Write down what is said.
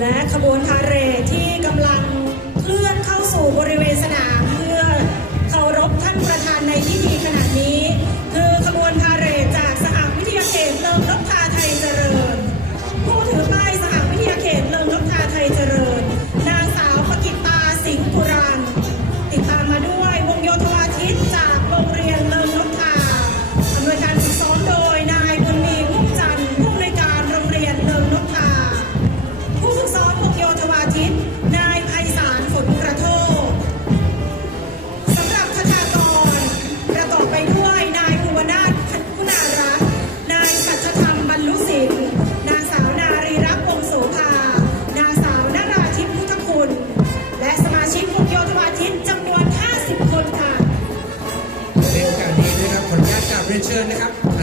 และขบวนพาเหรดที่กำลังเคลื่อนเข้าสู่บริเวณ ยนเชิญนะครับ